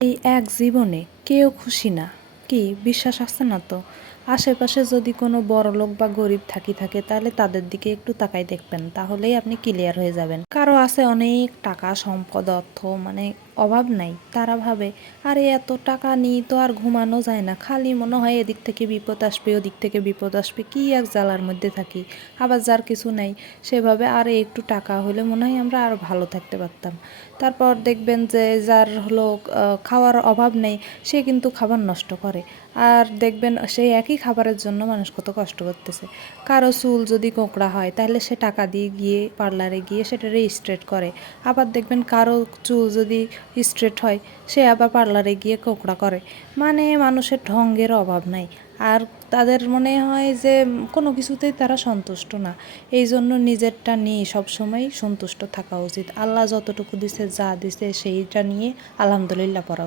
এই এক জীবনে কেউ খুশি না, কি বিশ্বাস আছে না? তো আশেপাশে যদি কোনো বড়লোক বা গরিব থাকে তাহলে তাদের দিকে একটু তাকাই দেখবেন, তাহলেই আপনি ক্লিয়ার হয়ে যাবেন। কারো আছে অনেক টাকা সম্পদ অর্থ, মানে অভাব নাই, তারা ভাবে আরে এত টাকা নিয়ে তো আর ঘুমানো যায় না, খালি মনে হয় এদিক থেকে বিপদ আসবে ওদিক থেকে বিপদ আসবে, কি এক জ্বালার মধ্যে থাকি। আবার যার কিছু নাই সেভাবে আরে একটু টাকা হলে মনে হয় আমরা আরও ভালো থাকতে পারতাম। তারপর দেখবেন যে যার হলো খাওয়ার অভাব নেই, সে কিন্তু খাবার নষ্ট করে। আর দেখবেন সেই একই খাবারের জন্য মানুষ কত কষ্ট করতেছে। কারো চুল যদি কোঁকড়া হয় তাহলে সে টাকা দিয়ে গিয়ে পার্লারে গিয়ে সেটারে স্ট্রেট করে। আবার দেখবেন কারো চুল যদি স্ট্রেট হয় সে আবার পার্লারে গিয়ে কোঁকড়া করে। মানে মানুষের ঢঙ্গের অভাব নাই। আর তাদের মনে হয় যে কোনো কিছুতেই তারা সন্তুষ্ট না। এই জন্য নিজেরটা নিয়ে সবসময় সন্তুষ্ট থাকা উচিত। আল্লাহ যতটুকু দিছে যা দিছে সেইটা নিয়ে আলহামদুলিল্লাহ পড়া উচিত।